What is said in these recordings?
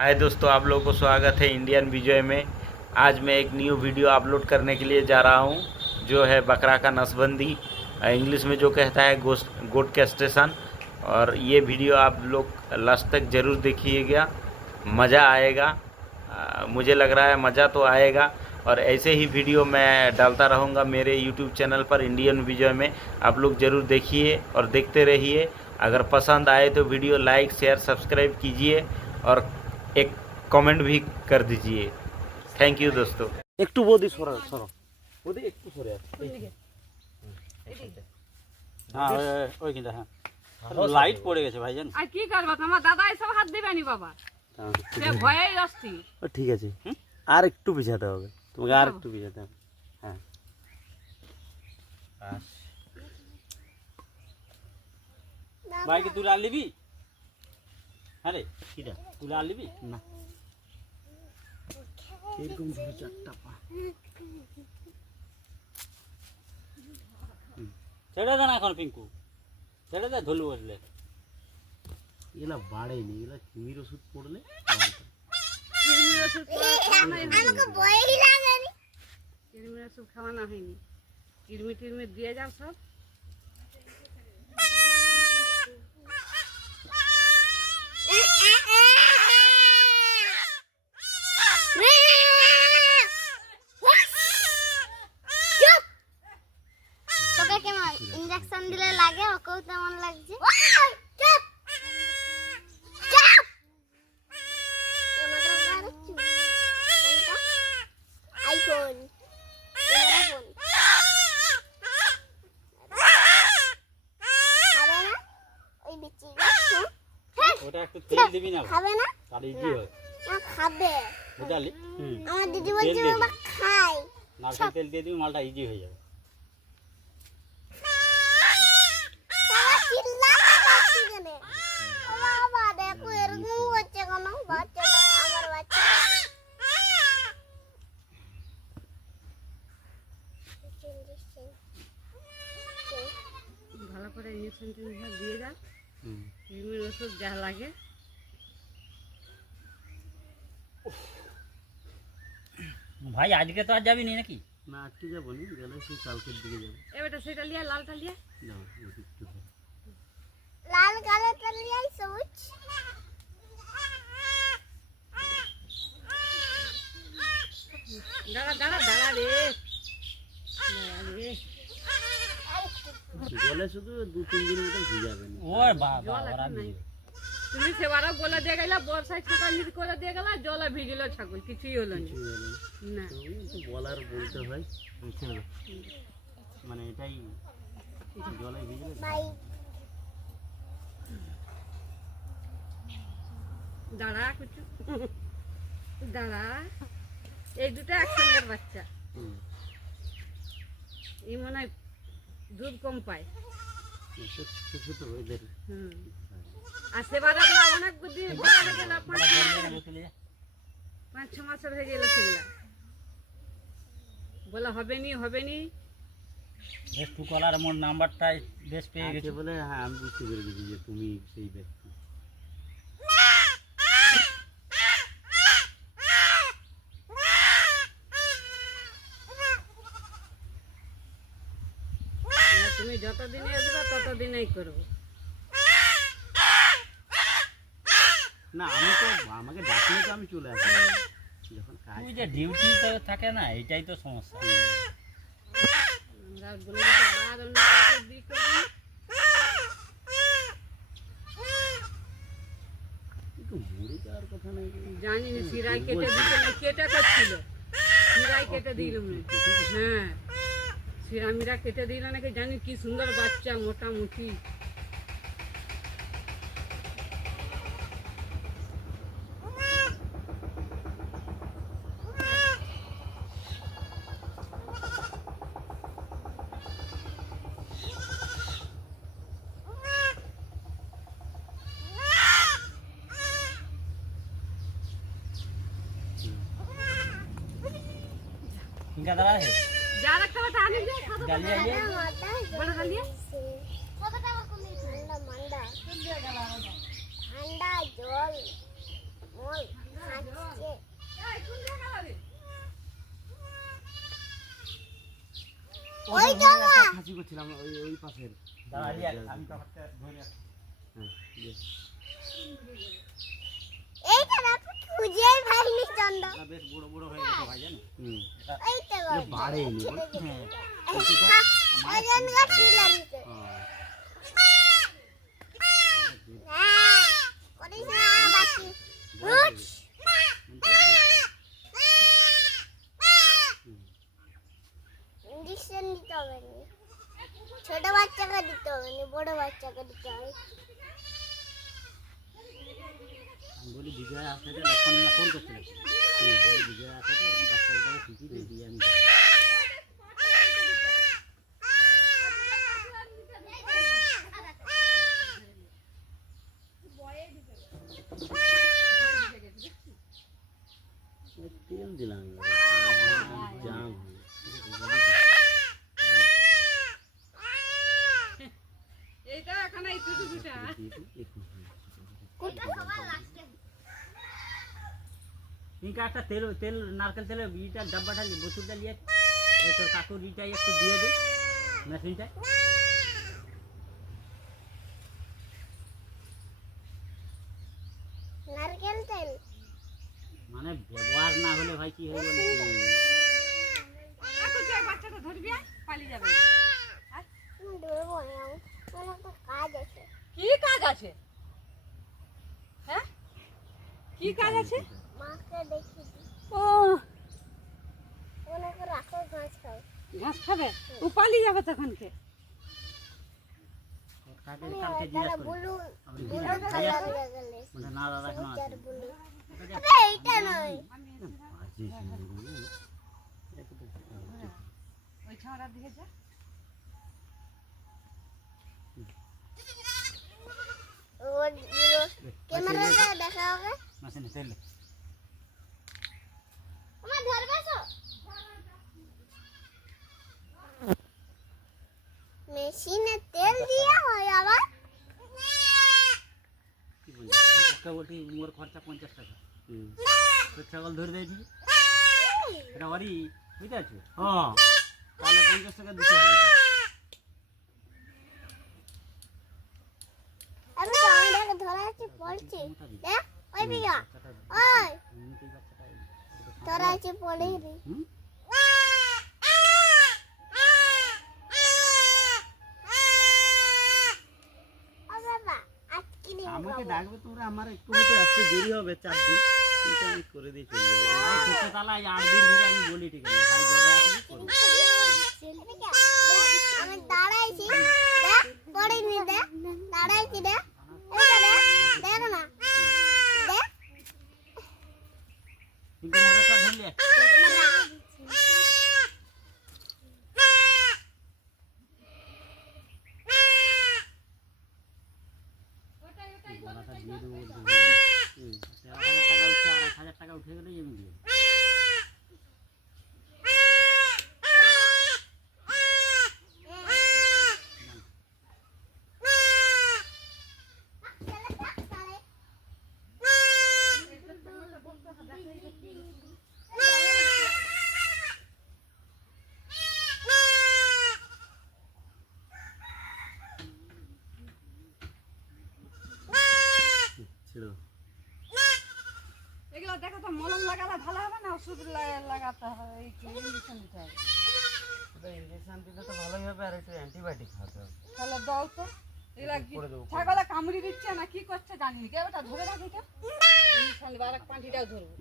हाय दोस्तों, आप लोगों को स्वागत है इंडियन विजय में। आज मैं एक न्यू वीडियो अपलोड करने के लिए जा रहा हूं, जो है बकरा का नसबंदी, इंग्लिश में जो कहता है गोट कैस्ट्रेशन। और ये वीडियो आप लोग लास्ट तक ज़रूर देखिएगा, मज़ा आएगा। मुझे लग रहा है मज़ा तो आएगा। और ऐसे ही वीडियो मैं डालता रहूँगा मेरे यूट्यूब चैनल पर इंडियन विजय में। आप लोग ज़रूर देखिए और देखते रहिए। अगर पसंद आए तो वीडियो लाइक शेयर सब्सक्राइब कीजिए और एक कमेंट भी कर दीजिए। थैंक यू दोस्तों। একটু বদি সরো সরো বদি একটু সরে হ্যাঁ ওই কিন্তু হ্যাঁ লাইট পড়ে গেছে ভাইজান। আর কি করবা, তোমার দাদা এসব হাত দিবে নি বাবা, সে ভয়েই আসছি। ঠিক আছে, আর একটু পিছাতে হবে তোমাকে, আর একটু পিছাতে হবে। হ্যাঁ ভাই কি তুই লাল নিবি? হ্যাঁ রে কিটা তুই লাল নিবি না? এরকম ধরে চারটা পা ছেড়ে দে না এখন পিঙ্কু, ছেড়ে দে ধুলু বসলে। এগুলা বাড়েনি, এগুলা কৃমির ওষুধ পড়লে কৃমির ওষুধ খাওয়ানো হয়নি। কৃমি টিরমি দিয়ে যাও সব। ইনজেকশন দিলে লাগে, ওকেও তেমন লাগছে। আইফোন ওটা একটু তেল দিবি না? খাবে না? তাহলে ইজি হয়। না খাবে। বুঝলি? আমার দিদি বলছে বাবা খাই। নারকেল তেল দিয়ে দিবি, মালটা ইজি হয়ে যাবে। বাবা চিল্লাতে পারছি কেন? বাবা দেখো এরকম হচ্ছে কেন? বাচ্চাটা আমার বাচ্চা। ভালো করে ইঞ্জেকশন টিনজেকশন দিয়ে দাও, কৃমির ওষুধ যা লাগে। ভাই আজকে তো আর যাবি নি নাকি? না আজকে যাবো নি, গেলে সেই কালকের দিকে যাবো। এবারটা সেটা লিয়া, লালটা লিয়া। যাও একটু লাল কালো তালিয়াই সবুজ। দাঁড়া দাঁড়া দাঁড়া রে, দাঁড়া রে। গেলে শুধু 2-3 দিনের মতো ভিজাবে না। ও বাবা ওরা ভিজে। তুমি সেবারও বলে দিয়ে গেলা, বর্ষায় ছাতা নির করে দিয়ে গেলা, জলে ভিজলো ছাগল, কিছুই হলো না। না তো বলার বলতে হয়, ছেড়ে দাও। মানে এটাই জলে ভিজলে ভাই দাঁড়া কিছু, দাঁড়া। এই দুটো একসঙ্গের বাচ্চা, এই মনে হয় দুধ কম পায়। ছোট ছোট এদের আর সেবারে অনেক দিন বড় হয়ে গেল, 5-6 মাসের হয়ে গেল সেগুলা, বলে হবে নি হবে নি। বেশ টুকলার মোর নাম্বারটা বেশ পেয়ে গেছে বলে। হ্যাঁ আমি বুঝতে পেরে গেছি যে তুমি সেই ব্যক্তি। তুমি যতদিনে আসবে ততদিনেই করবো। না আমি তো আমাকে ডাকলে তো আমি চলে আসি, যখন কাজ তুই যে ডিউটি থাকে না, এটাই তো সমস্যা। আমরা বলে দিতে আর অন্য কাউকে দিই করবো না। একটু মরে যাওয়ার কথা নাই। জানি না শিরাই কেটে দিতে না, কেটে করছিল, শিরাই কেটে দিল। হ্যাঁ শিরামিরা কেটে দিল নাকি, জানি কি সুন্দর বাচ্চা মোটামুটি। इनका दरा है जा रखा था आने दे, डालिए आइए। बड़ा डालिए। ঠান্ডা জল ওই তো মা খাসি করছিলাম ওই পাশের। দাঁড়ালি আমি কাপড়টা ধরে রাখছি। এইটা দেখো খুঁজেই পাইনি চন্দ এটা বেশ বড় বড় হয়ে গেছে ভাই জানো। এই তো বাড়েনি বল। ওই জন্য ঢিলা দিতে করিস না বাকি রুচ ইঞ্জেকশন দিতে হবে না ছোট বাচ্চাকে দিতে হবে না বড় বাচ্চাকে দিতে হবে আমি বলি বিজয় আসলে লক্ষণ না ফোন করছিল। বিজয় আসলে এরকম ডাক্তারটাকে ঠিকই দিয়ে আমি তেল দিলাম জাম এইটা এখানে এই টুকুটা কোনটা সবার লাস্টে ইনকা একটা তেল তেল নারকেল তেলের ইটা ডাব্বাটা বোতলটা নিয়ে তোর কাকুর ইটা একটু দিয়ে দে মেশিনটা। নারকেল তেল মানে ব্যবহার না হলে ভাই কি হবে বলে এখন যে বাচ্চাটা ধরবি পালিয়ে যাবে আমি ধরবো না আমার তো কাজ আছে কি কাজ আছে হ্যাঁ কি কাজ আছে মাকে দেখি ও ওনাকে রাখো ঘাস খাও ঘাস খাবে ও পালিয়ে যাবে তখনকে কাকে আমি কালকে তারা জিজ্ঞাসা করি বলু আমি বলু ভাই খাওয়া আছে? হয়ে গেলে বলে না দাদা এখনো আছে। চার বলু আবে এইটা নয় ওই ছাড়ার দিকে যা ওর ক্যামেরাতে দেখা হবে মেশিনে তেল আমার ধরবে তো মেশিনে তেল দিয়া হয় আবার কি বলি একটা বলছি মোর খরচা 50 টাকা। তো ছাগল ধরে দিয়েছি এটা ওরই বুঝতে পারছো। হ্যাঁ তাহলে 50 টাকা দিতে হবে। আমি তো আমাকে ধরা আছে পড়ছি দেখ ওই বিঘা ওই ধরা আছে পড়ে রে হুম? ও বাবা আজকে নিয়ে আমাকে ডাকবে তোমরা আমার একটু হয়তো আসতে দেরি হবে 4 দিন কিন্তু আমি করে দিয়ে চলে যাবো এই ছোট তালায় 8 দিন ধরে আমি বলি ঠিক আছে ভাই জবে আসবি করব। আমি দাঁড়াইছি দেখ পড়িনি দেখ দাঁড়াইছি দেখ এইটা দেখ দেখ না দেখ কিন্তু মোটরটা ধরলে গলাটা দিয়ে দেবো বলতে হবে। 13,000 টাকা উঠছে 2,500 টাকা উঠে গেলেই আমি দিয়ে দেবো। ছেড়ে এগুলো দেখো তো মলম লাগালে ভালো হবে না ওষুধ লাগাতে হবে এই ইঞ্জেকশন দিতে হবে ইঞ্জেকশন দিলে তো ভালোই হবে আর একটু অ্যান্টিবায়োটিক খাওয়াতে হবে তাহলে দাও তো এগুলা কি করে দেবো। ছাগলে কামড়ি দিচ্ছে না কি করছে জানি না কে বেটা ধরে রাখি কে ইঞ্জেকশন বারাক পাঁঠিটাও ধরবো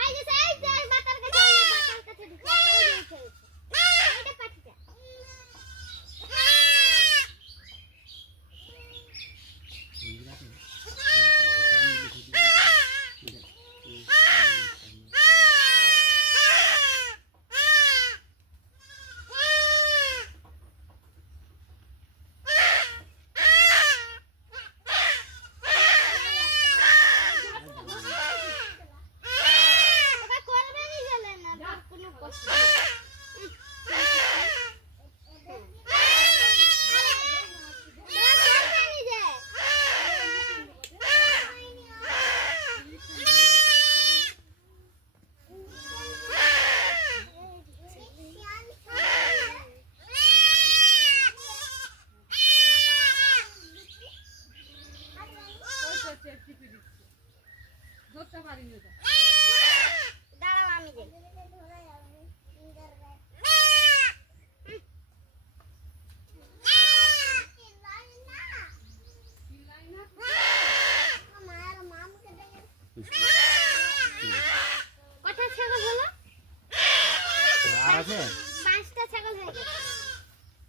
আই যে এই যে বাতার কাছে ওই বাতার কাছে ঢুকে এইটা পাঠিটা ওটা করবে নি গেলে না কোনো কষ্ট নেই টিপি দিচ্ছে ধরতে পারিনি ওটা দাঁড়াও আমি যাই মায়ের মামকে দেখে কটা ছাগল হলো আর আছে 5টা ছাগল হয়ে গেছে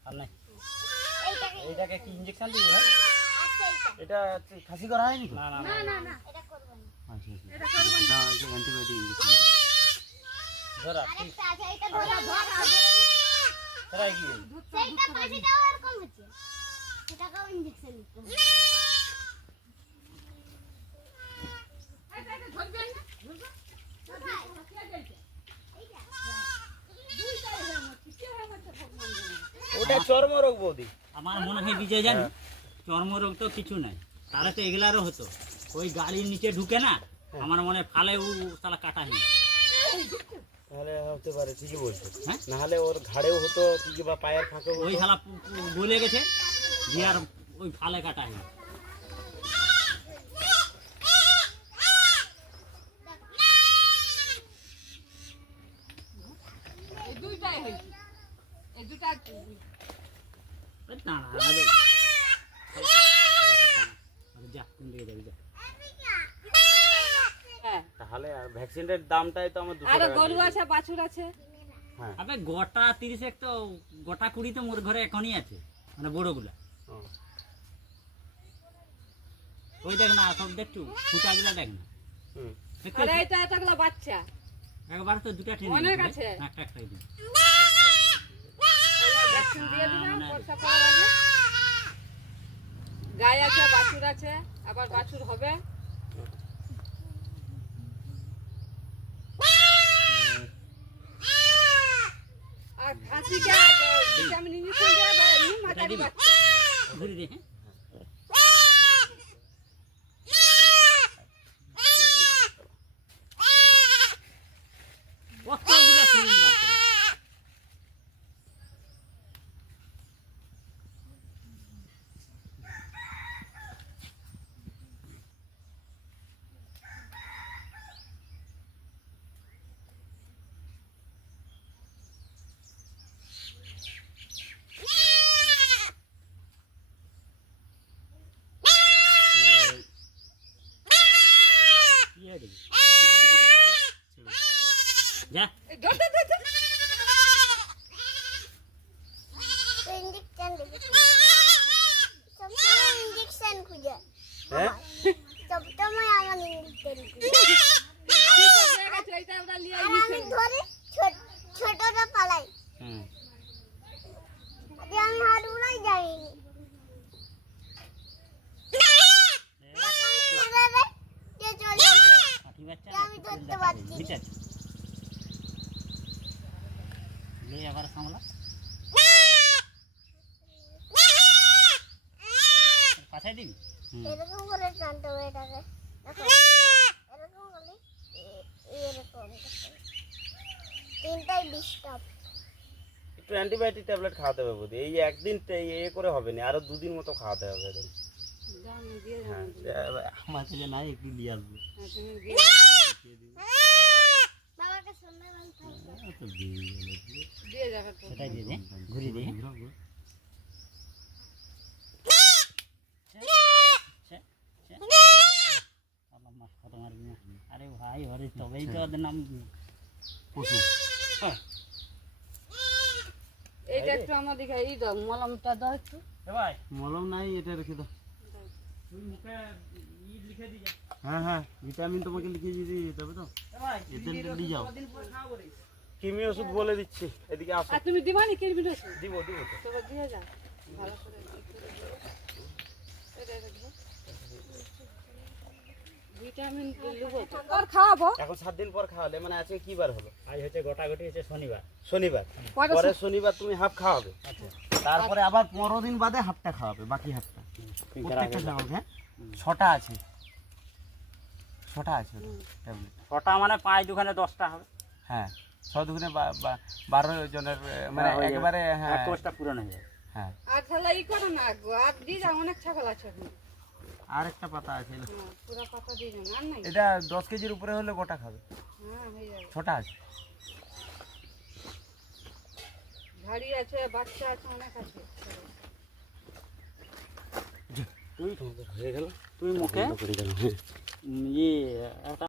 আর নাই এইটাকে এইটাকে কি ইঞ্জেকশন দিবে ভাই আচ্ছা এটা খাসি করা হয়নি না না না না না এটা করব না আচ্ছা আচ্ছা এটা করবো না এটা অ্যান্টিবায়োটিক ইঞ্জেকশন ধরা আরেকটা আছে এটা ধরে ধরা কি সেইটা পাশিটাও এরকম হচ্ছে সেটাকেও ইনজেকশন দিতে হবে এটা ধরবেন না ধরবে ওটা চর্মরোগ বৌদি। আমার মনে হয় বিজয় জানি চর্মরোগ তো কিছু নাই, তাহলে তো এগুলারও হতো। ওই গাড়ির নিচে ঢুকে না, আমার মনে হয় ফালে ও সালা কাটা নেই। তাহলে হতে পারে, ঠিকই বলছো। হ্যাঁ? না হলে ওর ঘাড়েও হতো কি বা পায়ের ফাঁকেও ওই হতো। শালা গলে গেছে দিয়ে আর ওই ফালে কাটা নেই। এই দুইটাই হয়েছে, এই দুটা না না আরে যা কোন দিকে যাবি যা। হ্যাঁ। তাহলে ভ্যাকসিনের দামটাই তো আমার 200 আর টাকা গরু দিয়ে আছে, বাছুর আছে। হ্যাঁ। আবে গোটা 30 এক তো গোটা 20 তো মোর ঘরে এখনই আছে, মানে বড়গুলা। ও, ওই দেখ না সব দেখছু ফুটাগুলা দেখ না হুম। দেখতে আর পাচ্ছিস? এইটা এতগুলো বাচ্চা একবার তো দুটা ট্রেন অনেক আছে। একটা একটা দিন ভ্যাকসিন দিয়ে দিলাম বর্ষা পড়ার আগে। গাই আছে, বাছুর আছে, আবার বাছুর হবে। আর খাসিকে ভিটামিন ইঞ্জেকশন দেওয়া হয়, এমনি মাঝারি বাচ্চা। ঘুরে দে হ্যাঁ। কতগুলা সিলিং বার করে। কি হয়ে গেছে? যা এই ধর, ধর, ধর, ধর। ইনজেকশন দিবি সবসময় ইনজেকশন খুঁজে হ্যাঁ? সবসময় আমার ইনজেকশন খুঁজে আমি তো জায়গা আছে, এইটা আমরা লিয়ে আর আমি নিছি। ধরে ছোটটা পালাই হুম। আগে আমি হাত উড়াই যাইনি চলে আসে কাঠি বাচ্চা আমি ধরতে পারছি না। ঠিক আছে লে আবার সামলা পাঠাই দিবি এরকম করে টানতে হবে এটাকে দেখো এরকম করলে এরকম তিনটাই ডিস্টার্ব একটু অ্যান্টিবায়োটিক ট্যাবলেট খাওয়াতে হবে বৌদি। এই একদিন করে হবে না, আরো 2 দিন মতো খাওয়াতে হবে এদের। যাও, আমি দিয়ে যাবো। হ্যাঁ, আমার কাছে নাই, একটু দিয়ে আসবো। হ্যাঁ, তুমি দিয়ে যাবে। বাবাকে সন্ধ্যাবেলা থাকবে তো দিয়ে দিয়ে যাবে তো। সেটাই দিয়ে দে ঘুরি দে কত মারবি না। আরে ভাই ওরে তবেই তো ওদের নাম পশু। এইটা একটু আমাদেরকে এই দাও, মলমটা দাও একটু। ভাই মলম নাই, এটা রেখে দাও। তুই মুখে লিখে দিয়ে যা। হ্যাঁ হ্যাঁ, ভিটামিন তোমাকে লিখে দিয়ে যেতে হবে তো। ভাই এদের নিয়ে যাও। কদিন পর খাওয়াবো রে। কিমি ওষুধ বলে দিচ্ছি, এদিকে আসো। আর তুমি দিবা নি কিরবি না? দিব দিব তো। তবে দিয়ে যাও ভালো করে এটা ধর। ভিটামিন দেবো তো আর খাওয়াবো। এখন 7 দিন পর খাওয়ালে, মানে আজকে কি বার হলো? আজ হচ্ছে গোটাগুটি হচ্ছে শনিবার। শনিবার। পরে পরে শনিবার তুমি হাফ খাওয়াবে, তারপরে আবার 15 দিন বাদে হাফটা খাওয়াবে, বাকি হাফটা প্রত্যেকটা ছাগল। হ্যাঁ, 6টা আছে, 6টা আছে ট্যাবলেট। ছটা মানে 5 দুখানে 10টা হবে। হ্যাঁ, 6 দুগুণে 12 জনের, মানে একেবারে। হ্যাঁ এক কোষটা পূরণ হয়ে যাবে। হ্যাঁ, আর তাহলে ই করো না গো, আর দিয়ে যাও, অনেক ছাগল আছে এখন। আর একটা পাতা আছে না। হ্যাঁ পুরা পাতা দিয়ে দেন আর নাই এটা 10 কেজির উপরে হলে গোটা খাবে। হ্যাঁ হয়ে যাবে ছোটা আছে। ঝাড়ি আছে বাচ্চা আছে অনেক আছে তুই হয়ে গেল তুই মুখে করে গেল হ্যাঁ ইয়ে একটা